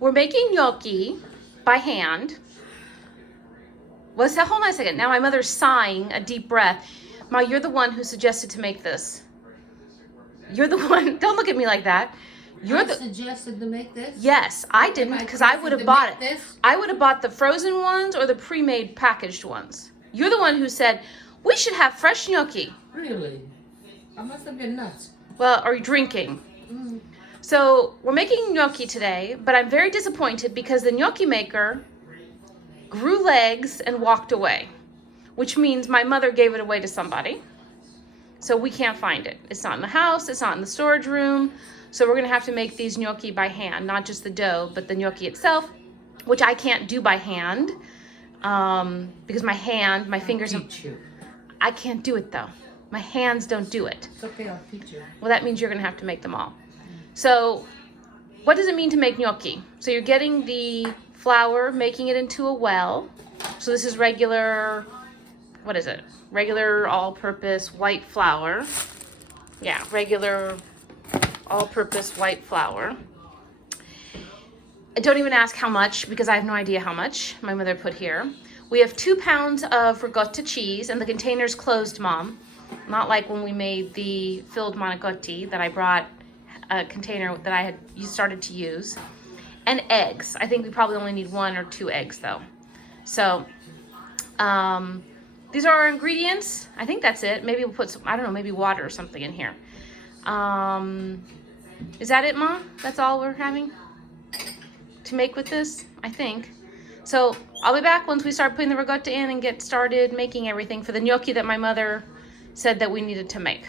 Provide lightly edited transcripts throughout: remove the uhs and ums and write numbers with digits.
We're making gnocchi by hand. Hold on a second. Now my mother's sighing a deep breath. Ma, you're the one who suggested to make this. You're the one. Don't look at me like that. I suggested to make this? Yes, I didn't, because I would have bought it. This? I would have bought the frozen ones or the pre-made packaged ones. You're the one who said, we should have fresh gnocchi. Really? I must have been nuts. Well, or drinking. Mm. So we're making gnocchi today, but I'm very disappointed because the gnocchi maker grew legs and walked away, which means my mother gave it away to somebody. So we can't find it. It's not in the house. It's not in the storage room. So we're going to have to make these gnocchi by hand, not just the dough, but the gnocchi itself, which I can't do by hand because my fingers, I can't do it though. My hands don't do it. It's okay, I'll teach you. Well, that means you're going to have to make them all. So what does it mean to make gnocchi? So you're getting the flour, making it into a well. So this is regular, what is it? Regular all-purpose white flour. Yeah, regular all-purpose white flour. Don't even ask how much because I have no idea how much my mother put here. We have 2 pounds of ricotta cheese, and the container's closed, Mom. Not like when we made the filled manicotti that I brought a container that I had started to use. And eggs. I think we probably only need 1 or 2 eggs though. So these are our ingredients. I think that's it. Maybe we'll put some, I don't know, maybe water or something in here. Is that it, Mom? That's all we're having to make with this, I think. So I'll be back once we start putting the ricotta in and get started making everything for the gnocchi that my mother said that we needed to make.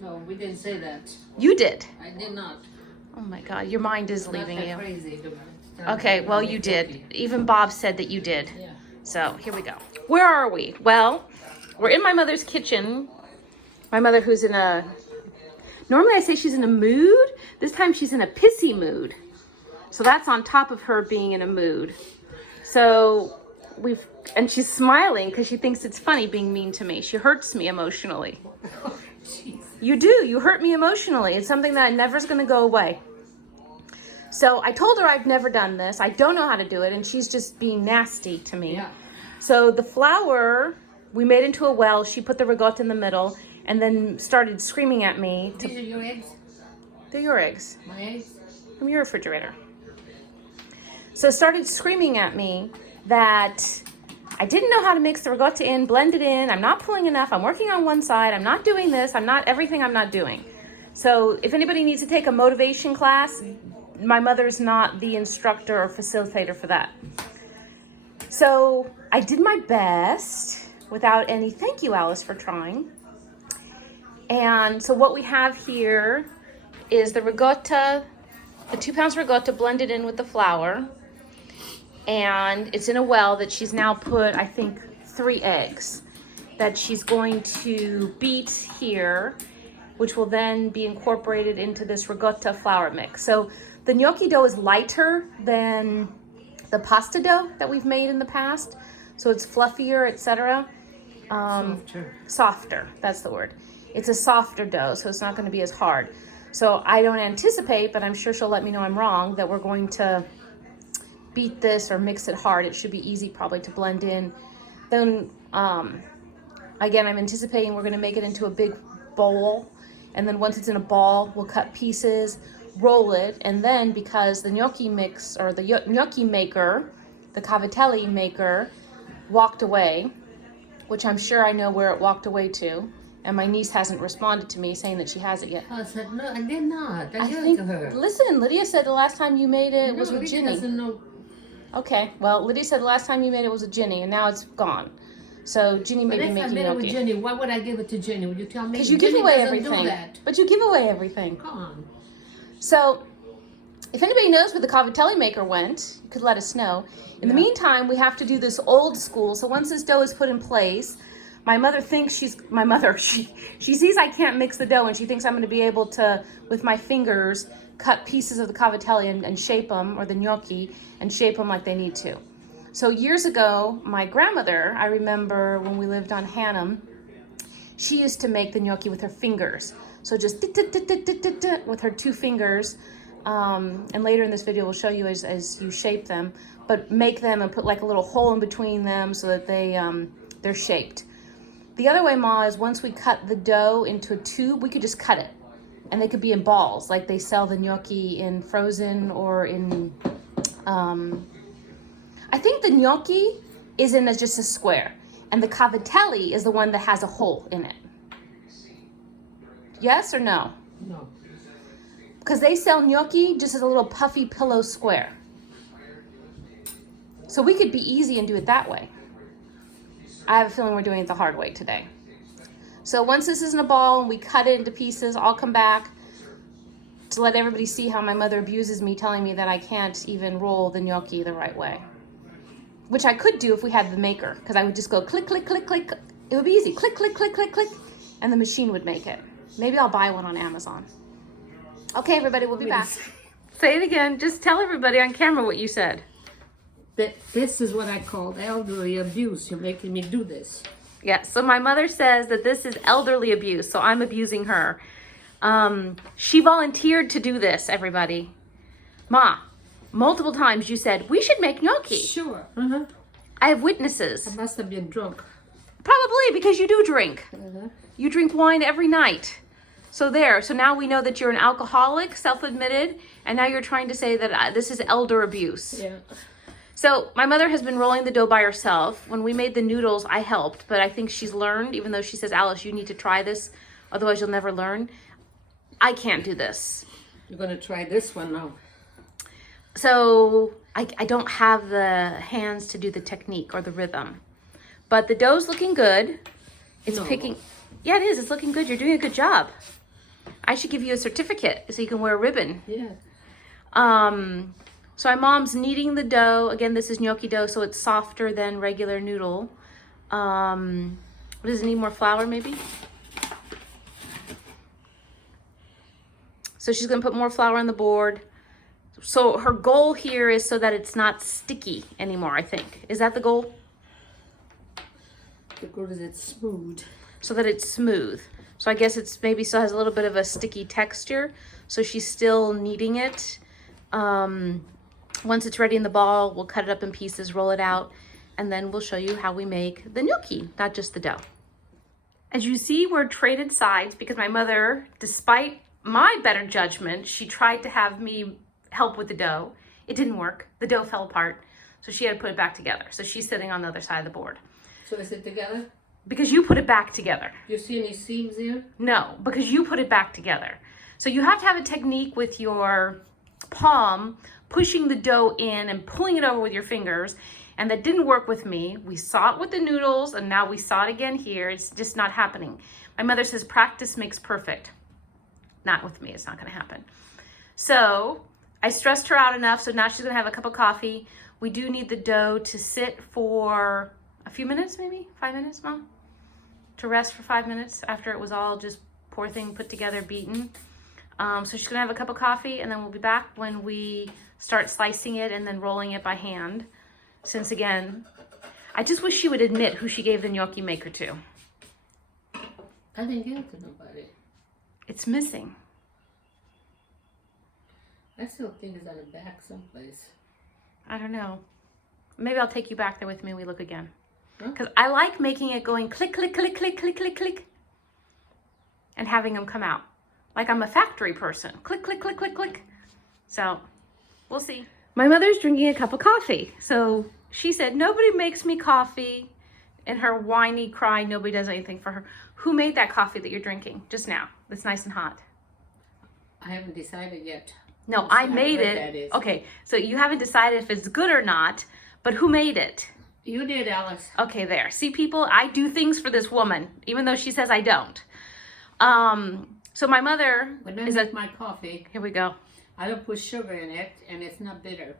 No, we didn't say that. You did. I did not. Oh my God, your mind is Not leaving that you. Crazy. Okay, well you did. Even Bob said that you did. Yeah. So here we go. Where are we? Well, we're in my mother's kitchen. My mother who's in a, normally I say she's in a mood. This time she's in a pissy mood. So that's on top of her being in a mood. So and she's smiling because she thinks it's funny being mean to me. She hurts me emotionally. You do, you hurt me emotionally. It's something that never's gonna go away. So I told her I've never done this. I don't know how to do it, and she's just being nasty to me. Yeah. So the flour, we made into a well. She put the ricotta in the middle and then started screaming at me. These are your eggs? They're your eggs My eggs? from your refrigerator. So started screaming at me that I didn't know how to mix the ricotta in, blend it in. I'm not pulling enough. I'm working on one side. I'm not doing this. I'm not everything I'm not doing. So if anybody needs to take a motivation class, my mother's not the instructor or facilitator for that. So I did my best without any, thank you, Alice, for trying. And so what we have here is the ricotta, the 2 pounds ricotta blended in with the flour. And it's in a well that she's now put, I think, 3 eggs that she's going to beat here, which will then be incorporated into this ricotta flour mix. So the gnocchi dough is lighter than the pasta dough that we've made in the past. So it's fluffier, etc. Softer, that's the word. It's a softer dough, so it's not going to be as hard. So I don't anticipate, but I'm sure she'll let me know I'm wrong, that we're going to beat this or mix it hard. It should be easy probably to blend in. Then again, I'm anticipating we're going to make it into a big bowl, and then once it's in a ball, we'll cut pieces, roll it, and then because the gnocchi mix or the gnocchi maker, the cavatelli maker, walked away, which I'm sure I know where it walked away to, and my niece hasn't responded to me saying that she has it yet. I said, no, I did not. I gave it think, to her. listen, Lydia said the last time you made it was with Lydia Ginny. doesn't know. Okay, well, Lydia said the last time you made it was with Ginny, and now it's gone. So Ginny may But be if I making made it with gnocchi. Jenny, why would I give it to Jenny? Would you tell me? Because you give Jenny away doesn't everything. Do that. But you give away everything. Come on. So, if anybody knows where the cavatelli maker went, you could let us know. In the meantime, we have to do this old school. So once this dough is put in place, my mother thinks she sees I can't mix the dough, and she thinks I'm going to be able to, with my fingers, cut pieces of the cavatelli and shape them, or the gnocchi, and shape them like they need to. So years ago, my grandmother, I remember when we lived on Hannum, she used to make the gnocchi with her fingers. So just with her 2 fingers, And later in this video, we'll show you as you shape them, but make them and put like a little hole in between them so that they're shaped. The other way, Ma, is once we cut the dough into a tube, we could just cut it. And they could be in balls, like they sell the gnocchi in frozen or in, I think the gnocchi is in just a square. And the cavatelli is the one that has a hole in it. Yes or no? No. Because they sell gnocchi just as a little puffy pillow square. So we could be easy and do it that way. I have a feeling we're doing it the hard way today. So once this is in a ball and we cut it into pieces, I'll come back to let everybody see how my mother abuses me, telling me that I can't even roll the gnocchi the right way. Which I could do if we had the maker, because I would just go click, click, click, click. It would be easy. Click, click, click, click, click. And the machine would make it. Maybe I'll buy one on Amazon. Okay, everybody, we'll be back. Say it again. Just tell everybody on camera what you said. This is what I call elderly abuse. You're making me do this. Yes, so my mother says that this is elderly abuse, so I'm abusing her. She volunteered to do this, everybody. Ma, multiple times you said, we should make gnocchi. Sure. I have witnesses. I must have been drunk. Probably, because you do drink. You drink wine every night. So now we know that you're an alcoholic, self-admitted, and now you're trying to say that this is elder abuse. Yeah. So my mother has been rolling the dough by herself. When we made the noodles, I helped, but I think she's learned, even though she says, Alice, you need to try this, otherwise you'll never learn. I can't do this. You're going to try this one now. So I don't have the hands to do the technique or the rhythm. But the dough's looking good. It's picking. Yeah, it is. It's looking good. You're doing a good job. I should give you a certificate so you can wear a ribbon. Yeah. So my mom's kneading the dough. Again, this is gnocchi dough, so it's softer than regular noodle. Does it need more flour, maybe? So she's gonna put more flour on the board. So her goal here is so that it's not sticky anymore, I think. Is that the goal? The goal is it's smooth. So that it's smooth. So I guess it's maybe still has a little bit of a sticky texture. So she's still kneading it. Once it's ready in the ball, we'll cut it up in pieces, roll it out, and then we'll show you how we make the gnocchi, not just the dough. As you see, we're traded sides because my mother, despite my better judgment, she tried to have me help with the dough. It didn't work. The dough fell apart, so she had to put it back together. So she's sitting on the other side of the board. So is it together? Because you put it back together. You see any seams here? No, because you put it back together. So you have to have a technique with your palm, pushing the dough in and pulling it over with your fingers. And that didn't work with me. We saw it with the noodles, and now we saw it again here. It's just not happening. My mother says practice makes perfect. Not with me, it's not gonna happen. So I stressed her out enough, so now she's gonna have a cup of coffee. We do need the dough to sit for a few minutes, maybe 5 minutes, Mom? To rest for 5 minutes after it was all just poor thing put together, beaten. So she's gonna have a cup of coffee, and then we'll be back when we start slicing it and then rolling it by hand. Since again, I just wish she would admit who she gave the gnocchi maker to. I didn't give it to nobody. It's missing. I still think it's on the back someplace. I don't know. Maybe I'll take you back there with me and we look again. Huh? Because I like making it going click, click, click, click, click, click, click, and having them come out. Like I'm a factory person. Click, click, click, click, click. So we'll see. My mother's drinking a cup of coffee. So she said, nobody makes me coffee. In her whiny cry, nobody does anything for her. Who made that coffee that you're drinking just now? That's nice and hot. I haven't decided yet. No, I made it. Okay, so you haven't decided if it's good or not, but who made it? You did, Alice. Okay, there. See, people, I do things for this woman, even though she says I don't. So my mother When I is make my coffee, here we go. I don't put sugar in it, and it's not bitter.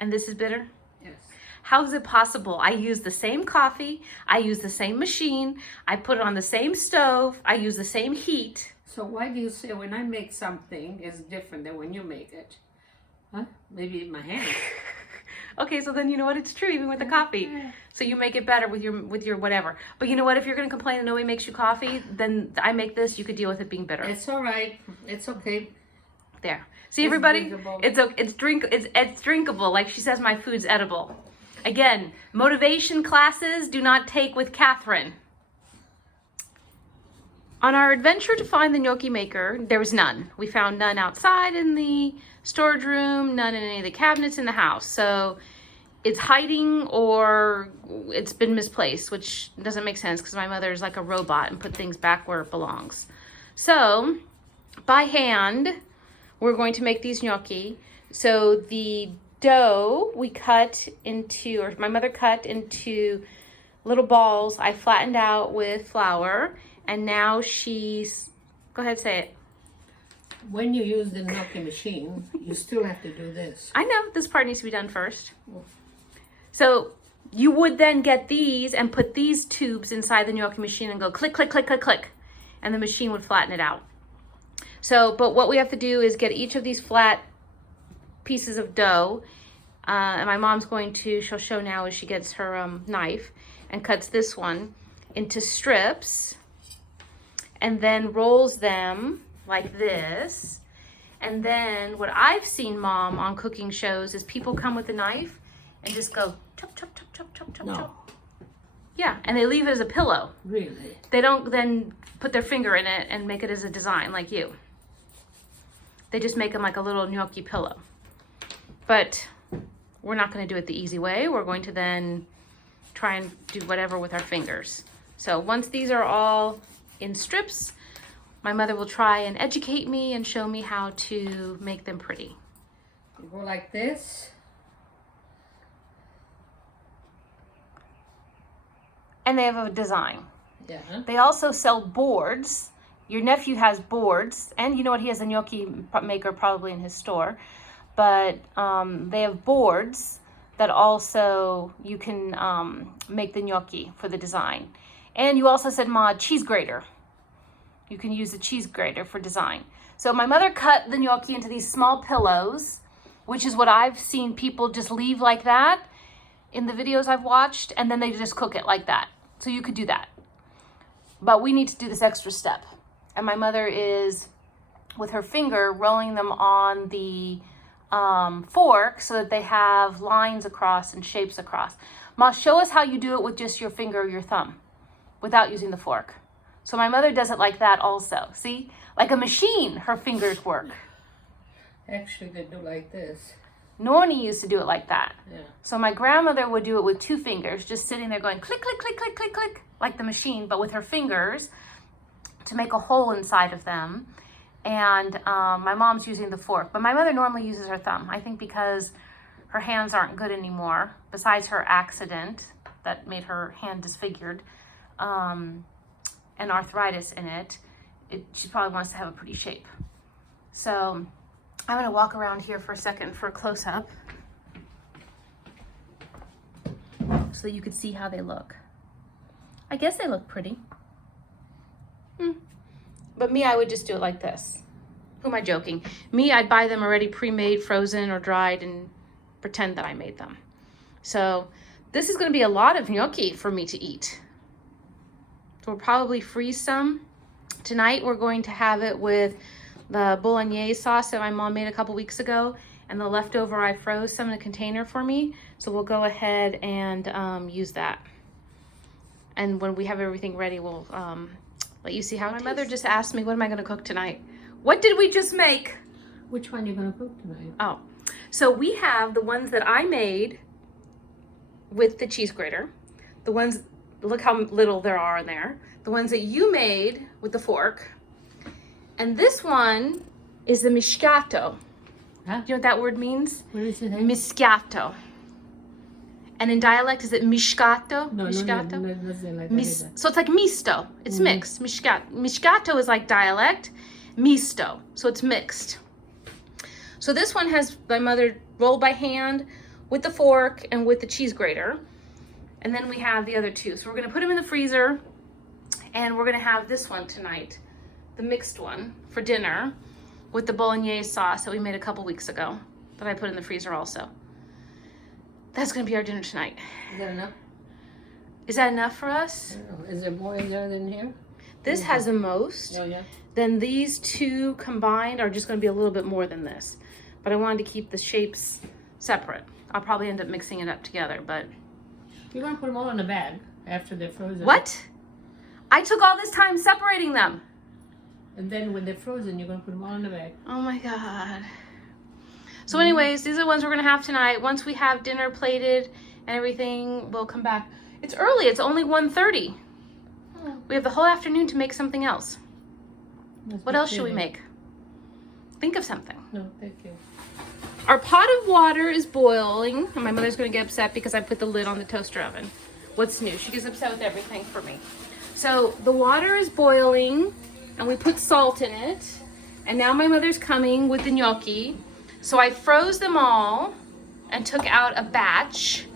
And this is bitter? Yes. How is it possible? I use the same coffee, I use the same machine, I put it on the same stove, I use the same heat. So why do you say when I make something it's different than when you make it? Huh? Maybe in my hand. Okay, so then you know what? It's true even with the coffee. So you make it better with your whatever. But you know what? If you're gonna complain that nobody makes you coffee, then I make this. You could deal with it being bitter. It's all right. It's okay. There. See, It's everybody? drinkable. It's drinkable. Like she says, my food's edible. Again, motivation classes do not take with Catherine. On our adventure to find the gnocchi maker, there was none. We found none outside in the storage room, none in any of the cabinets in the house. So it's hiding or it's been misplaced, which doesn't make sense because my mother's like a robot and put things back where it belongs. So by hand, we're going to make these gnocchi. So the dough we cut into, or my mother cut into little balls. I flattened out with flour, and now she's, go ahead, say it. When you use the gnocchi machine, you still have to do this. I know, this part needs to be done first. So you would then get these and put these tubes inside the gnocchi machine and go click, click, click, click, click, and the machine would flatten it out. So, but what we have to do is get each of these flat pieces of dough, and my mom's going to, she'll show now as she gets her knife and cuts this one into strips and then rolls them like this. And then what I've seen Mom on cooking shows is people come with a knife and just go chop, chop, chop, chop, chop, chop, chop. Yeah, and they leave it as a pillow. Really? They don't then put their finger in it and make it as a design like you. They just make them like a little gnocchi pillow. But we're not going to do it the easy way. We're going to then try and do whatever with our fingers. So once these are all in strips, my mother will try and educate me and show me how to make them pretty. You go like this. And they have a design. Yeah. They also sell boards. Your nephew has boards, and you know what? He has a gnocchi maker probably in his store. But they have boards that also you can make the gnocchi for the design. And you also said, Ma, cheese grater. You can use a cheese grater for design. So my mother cut the gnocchi into these small pillows, which is what I've seen people just leave like that in the videos I've watched, and then they just cook it like that. So you could do that. But we need to do this extra step. And my mother is, with her finger, rolling them on the fork so that they have lines across and shapes across. Ma, show us how you do it with just your finger or your thumb without using the fork. So my mother does it like that also. See? Like a machine, her fingers work. Actually, they do like this. Nornie used to do it like that. Yeah. So my grandmother would do it with two fingers, just sitting there going click, click, click, click, click, click, like the machine, but with her fingers to make a hole inside of them. And my mom's using the fork, but my mother normally uses her thumb. I think because her hands aren't good anymore, besides her accident that made her hand disfigured, and arthritis in it, she probably wants to have a pretty shape. So I'm gonna walk around here for a second for a close-up so that you could see how they look. I guess they look pretty. But me, I would just do it like this. Who am I joking? Me, I'd buy them already pre-made, frozen, or dried and pretend that I made them. So this is gonna be a lot of gnocchi for me to eat. So we'll probably freeze some. Tonight, we're going to have it with the bolognese sauce that my mom made a couple weeks ago, and the leftover I froze some in a container for me. So we'll go ahead and use that. And when we have everything ready, we'll let you see how it tastes. My mother just asked me, what am I gonna cook tonight? What did we just make? Which one are you gonna cook tonight? Oh, so we have the ones that I made with the cheese grater. The ones, look how little there are in there. The ones that you made with the fork. And this one is the miscato. Huh? Do you know what that word means? What is it? Miscato. And in dialect, is it miscato? No, miscato? no, nothing like that. So it's like misto. It's mixed. Miscato. Miscato is like dialect. Misto. So it's mixed. So this one has my mother rolled by hand with the fork and with the cheese grater. And then we have the other two. So we're going to put them in the freezer. And we're going to have this one tonight, the mixed one, for dinner with the bolognese sauce that we made a couple weeks ago that I put in the freezer also. That's going to be our dinner tonight. Is that enough? Is that enough for us? I don't know. Is there more in there than here? This has the most. Oh, yeah. Then these two combined are just going to be a little bit more than this. But I wanted to keep the shapes separate. I'll probably end up mixing it up together, but... You're going to put them all in a bag after they're frozen. What? I took all this time separating them. And then when they're frozen, you're going to put them all in a bag. Oh my God. So anyways, these are the ones we're going to have tonight. Once we have dinner plated and everything, we'll come back. It's early. It's only 1:30. Oh. We have the whole afternoon to make something else. Must What be else should we clear. make? Think of something. No, thank you. Our pot of water is boiling, and my mother's going to get upset because I put the lid on the toaster oven. What's new? She gets upset with everything for me. So the water is boiling, and we put salt in it, and now my mother's coming with the gnocchi. So I froze them all and took out a batch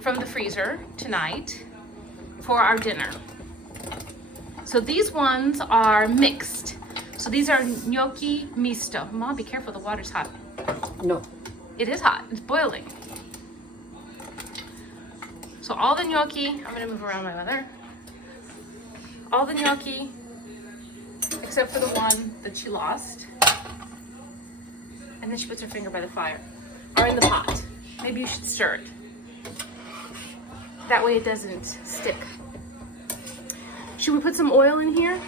from the freezer tonight for our dinner. So these ones are mixed. So these are gnocchi misto. Mom, be careful, the water's hot. No. It is hot, it's boiling. So all the gnocchi, I'm gonna move around my mother. All the gnocchi, except for the one that she lost. And then she puts her finger by the fire, are in the pot. Maybe you should stir it. That way it doesn't stick. Should we put some oil in here?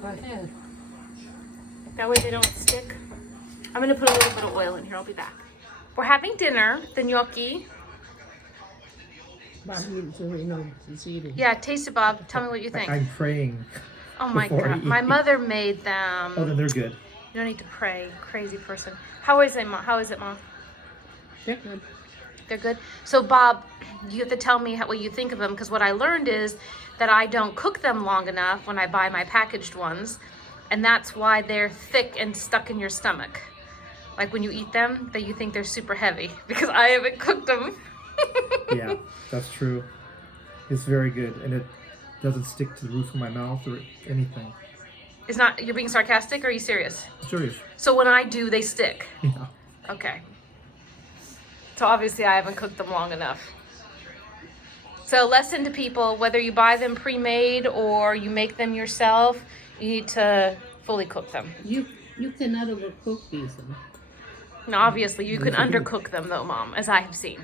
Go ahead. That way they don't stick. I'm gonna put a little bit of oil in here, I'll be back. We're having dinner, the gnocchi. Bob needs to know he's eating. Yeah, taste it, Bob. Tell me what you think. I'm praying. Oh my before I God, my eat. mother made them. Oh, then they're good. You don't need to pray, crazy person. How is it, Mom? How is it, Mom? They're good. They're good. So, Bob, you have to tell me what you think of them, because what I learned is that I don't cook them long enough when I buy my packaged ones, and that's why they're thick and stuck in your stomach. Like when you eat them, that you think they're super heavy because I haven't cooked them. Yeah, that's true. It's very good, and it doesn't stick to the roof of my mouth or anything. It's not. You're being sarcastic, or are you serious? Serious. So when I do, they stick. Yeah. Okay. So obviously I haven't cooked them long enough. So lesson to people, whether you buy them pre-made or you make them yourself, you need to fully cook them. You cannot overcook these. Huh? Now obviously you can Yes, I do. undercook them though, Mom, as I have seen.